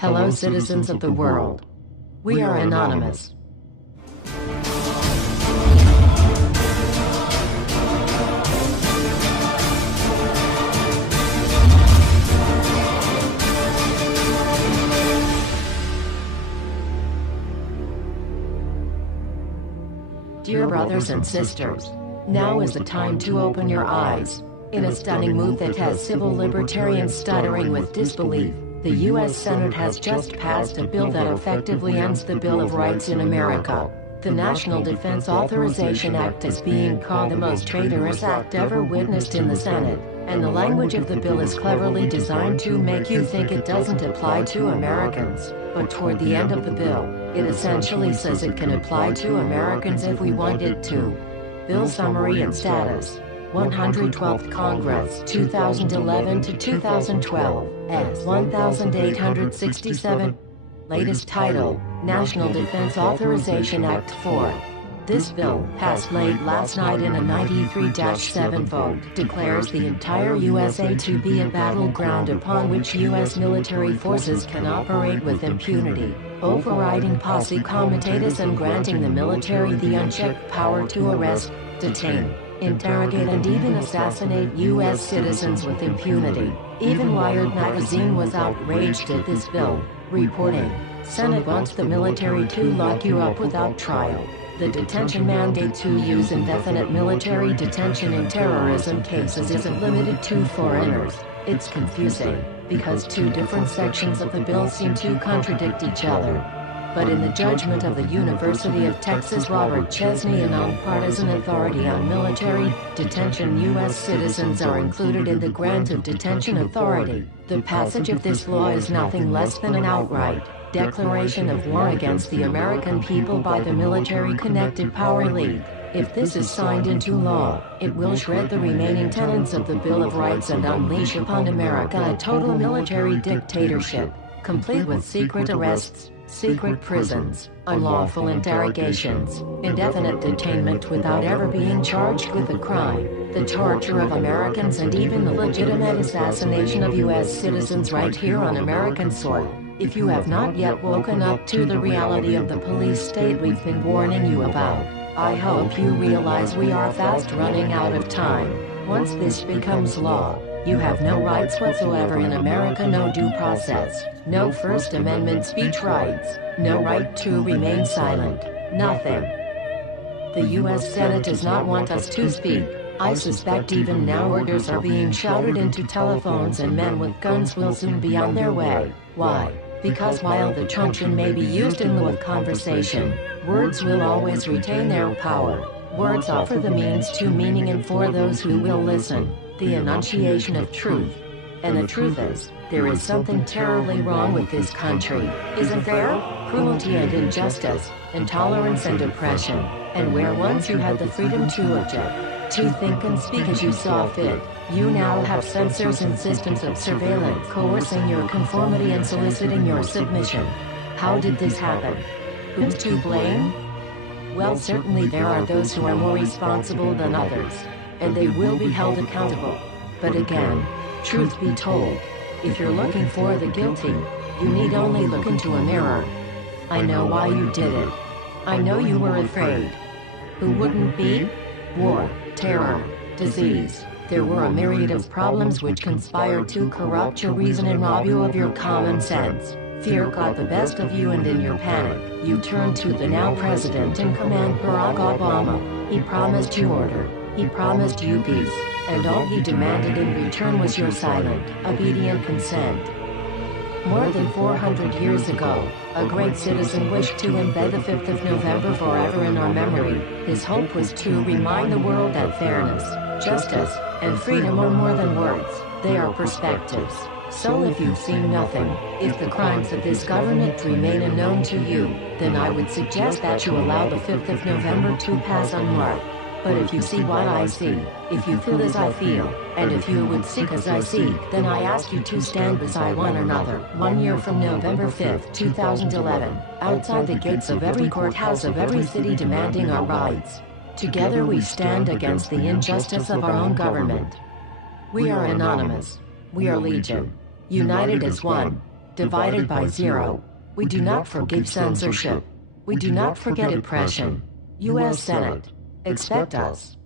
Hello, citizens of the world. We are anonymous. Dear brothers and sisters, now is the time to open your eyes. In a stunning move that has civil libertarians stuttering with disbelief, the U.S. Senate has just passed a bill that effectively ends the Bill of Rights in America. The National Defense Authorization Act is being called the most traitorous act ever witnessed in the Senate, and the language of the bill is cleverly designed to make you think it doesn't apply to Americans. But toward the end of the bill, it essentially says it can apply to Americans if we want it to. Bill summary and status. 112th Congress, 2011 to 2012, S. 1867. Latest title, National Defense Authorization Act 4. This bill, passed late last night in a 93-7 vote, declares the entire USA to be a battleground upon which U.S. military forces can operate with impunity, overriding posse comitatus and granting the military the unchecked power to arrest, detain, interrogate and even assassinate U.S. citizens with impunity. Even Wired magazine was outraged at this bill, reporting, "Senate wants the military to lock you up without trial." The detention mandate to use indefinite military detention in terrorism cases isn't limited to foreigners. It's confusing, because two different sections of the bill seem to contradict each other. But in the judgment of the University of Texas Robert Chesney, a nonpartisan authority on military detention, U.S. citizens are included in the grant of detention authority. The passage of this law is nothing less than an outright declaration of war against the American people by the military-connected power elite. If this is signed into law, it will shred the remaining tenets of the Bill of Rights and unleash upon America a total military dictatorship, complete with secret arrests, secret prisons, unlawful interrogations, indefinite detainment without ever being charged with a crime, the torture of Americans and even the legitimate assassination of U.S. citizens right here on American soil. If you have not yet woken up to the reality of the police state we've been warning you about, I hope you realize we are fast running out of time. Once this becomes law, you have no rights whatsoever in America, no due process, no First Amendment speech rights, no right to remain silent, nothing. The U.S. Senate does not want us to speak. I suspect even now orders are being shouted into telephones and men with guns will soon be on their way. Why? Because while the truncheon may be used in lieu of conversation, words will always retain their power. Words offer the means to meaning, and for those who will listen, the enunciation of truth. And the truth is, there is something terribly wrong with this country, isn't there? Cruelty and injustice, intolerance and oppression, and where once you had the freedom to object, to think and speak as you saw fit, you now have censors and systems of surveillance coercing your conformity and soliciting your submission. How did this happen? Who's to blame? Well, certainly there are those who are more responsible than others, and they will be held accountable. But again, truth be told, if you're looking for the guilty, you need only look into a mirror. I know why you did it. I know you were afraid. Who wouldn't be? War, terror, disease. There were a myriad of problems which conspired to corrupt your reason and rob you of your common sense. Fear got the best of you, and in your panic, you turned to the now president in command, Barack Obama. He promised you order. He promised you peace. And all he demanded in return was your silent, obedient consent. More than 400 years ago, a great citizen wished to embed the 5th of November forever in our memory. His hope was to remind the world that fairness, justice, and freedom are more than words, they are perspectives. So if you've seen nothing, if the crimes of this government remain unknown to you, then I would suggest that you allow the 5th of November to pass unmarked. But if you see what I see, if you feel as I feel, and if you would seek as I seek, then I ask you to stand beside one another, 1 year from November 5th, 2011, outside the gates of every courthouse of every city demanding our rights. Together we stand against the injustice of our own government. We are anonymous. We are legion. United as one. divided by 0. We do not forgive censorship. We do not forget oppression. U.S. Senate. Expect us.